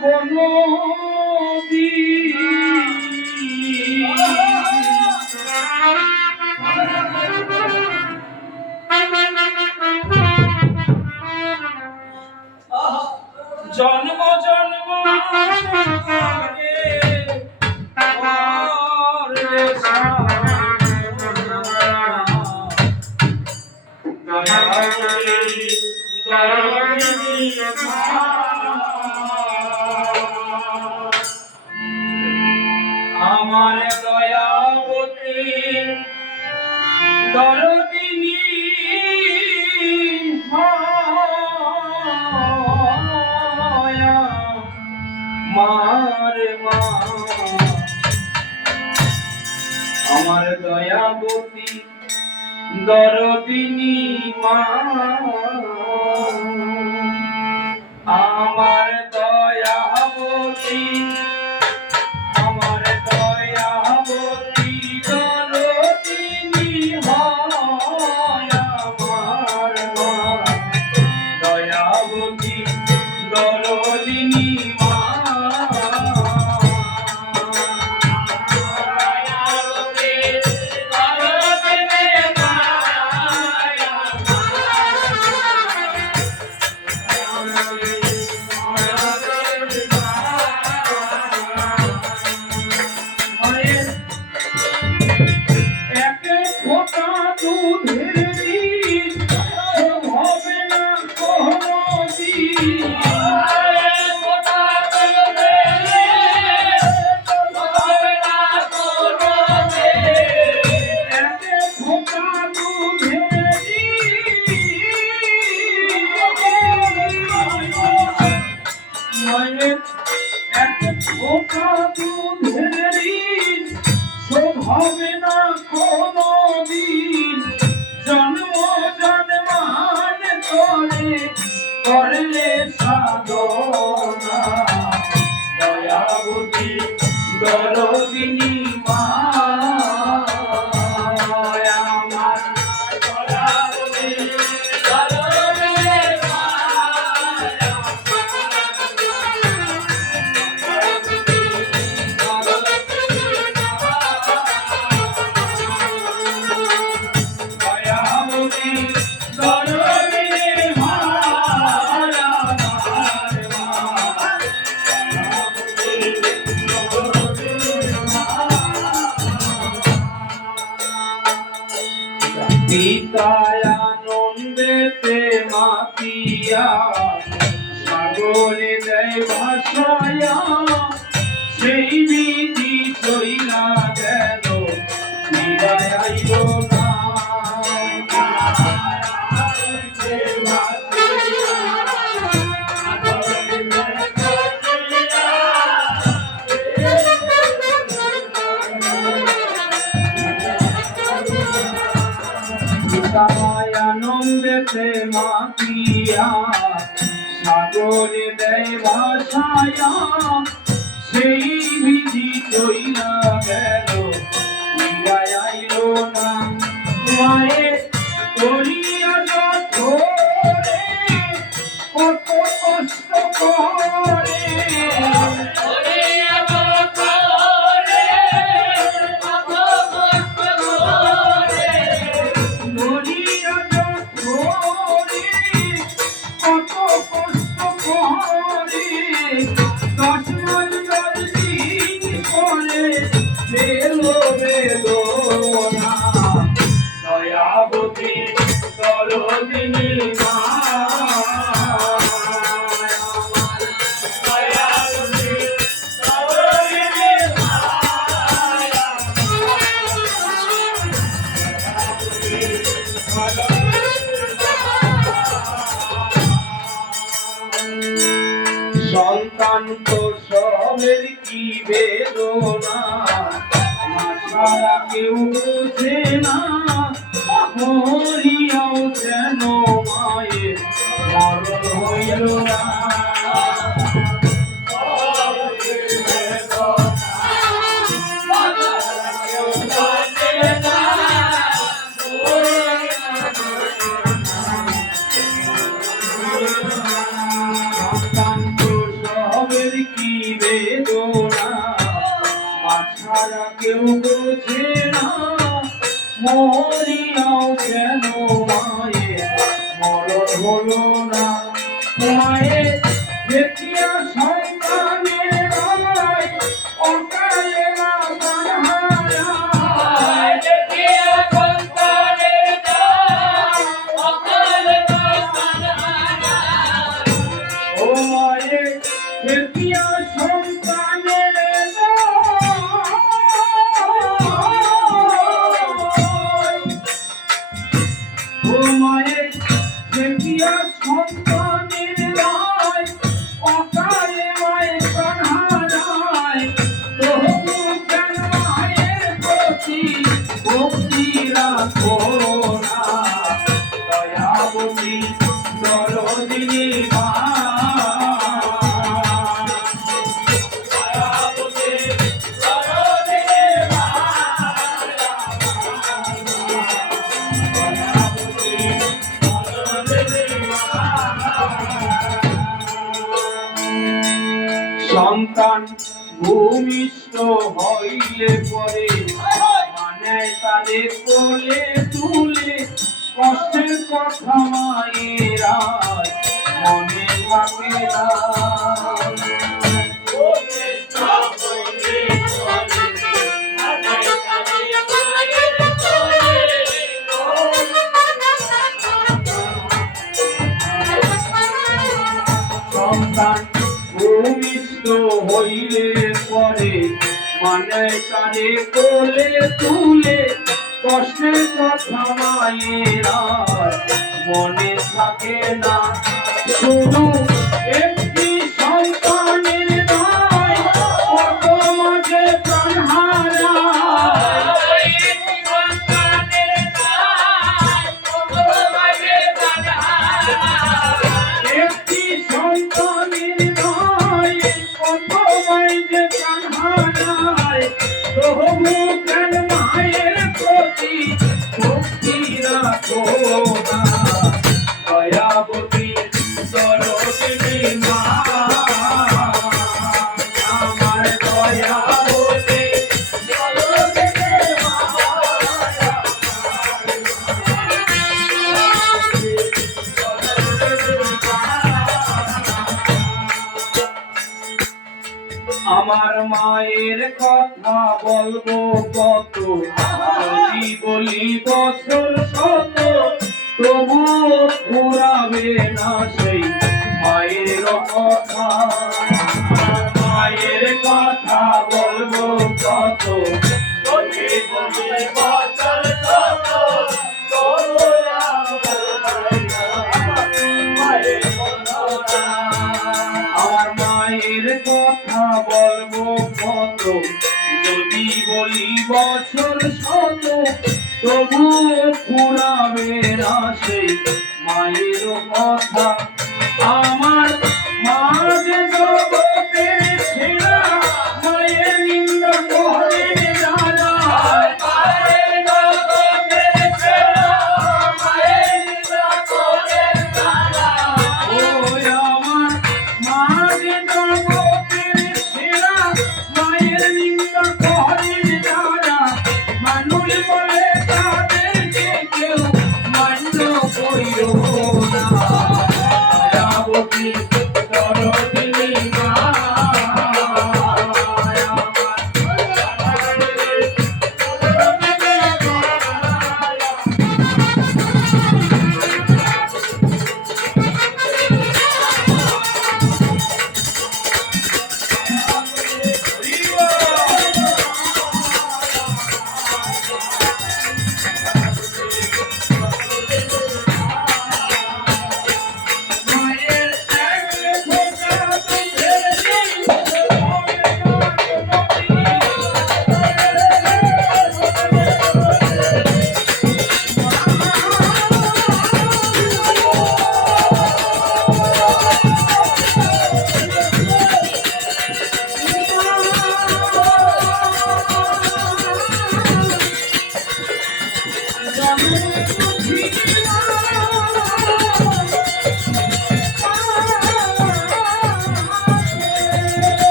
কোনো জন্ম জন্ম আমার দয়াবতী দরদিনী মার মা আমার দয়াবতী দরদিনী মা আমার দয়াবতী আমার দয়াবতী দরদিনী হয় আমার মা দয়াবতী দরদিনী মা হবে না কোনো দিন জন্ম জন্মান করে করলে সাধনা দয়াবতী দরদিনী মা আমার দয়াবতী দরদিনী মা পিতায় আনন্দেতে মাতিয়া সাগরে দেয় ভাসায়া সেই বিধি চইলা গেল ফিরায় আইল না আনন্দেতে মাতিয়া সাগরে দেয় ভাসায়া সেই বিধি চইলা গেল ফিরায় আইল না মায়ের করিয়া যতরে কত কষ্ট করে দয়াবতী দরদিনী মা দয়াবতী দরদিনী মা সন্তান প্রসবের কি বেদনা মা ছাড়া কেউ বোঝে না মরিয়াও যেন মায়ের মরণ হইল না সন্তান প্রসবের কেউ বোঝে না মরিয়াও কেন মায়ের মরণ হলো না মায়ের দেখিয়া সন্তানের রায় অকালে মা প্রাণ হারায় দেখিয়া সন্তানের রায় অকালে মা প্রাণ হারায় ও মায়ের দেখিয়া সন্তানের ও মায়ের দেখিয়া সন্তানের রায় অকালে মায়ের প্রাণ হারায় তবু কেন মায়ের প্রতি ভক্তি রাখো না দয়াবতী দরদিনী মা দয়াবতী দরদিনী মা সন্তান ভূমিষ্ঠ হইলে পরে মানে তাদের কোলে তুলে কষ্টের কথা মায়েরা মনে থাকে না সন্তান ভূমিষ্ঠ হইলে পরে মানে কানে কোলে তুলে কষ্টের কথা মায়েরা মনে থাকে না শুধু একটি সন্তানের নয় কত মাঝে প্রাণ হারায় একটি সন্তানের নয় কত মাঝে প্রাণ হারায় তবু কেন মায়ের প্রতি ভক্তি রাখো না দয়াবতী দরদিনী মা আমার দয়াবতী দরদিনী মা আমার মায়ের কথা বলবো কত যদি বলি বছর শত তবু ফুরাবে না সেই মায়ের কথা মায়ের কথা বলবো কত যদি বলি বছর শত তবু মায়ের কথা আমার মায়ের কথা বলবো কত যদি বলি বছর শত তবু ফুরাবে না সেই মায়ের কথা আমার মা যে জগতের সেরা মায়ের নিন্দা করেন যারা মায়ের জগতের সেরা মায়ের নিন্দা করেন যারা ও আমার মা যে জগতের সেরা মায়ের নিন্দা করেন যারা মানুষ বলে তাদেরকে কেউ মান্য করিও না দয়াবতী দরদিনী মা মায়ের এক ফোঁটা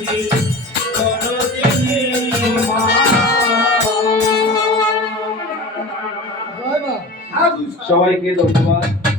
কাছে কোনদিনই মা। জয় মা। সবাইকে ধন্যবাদ।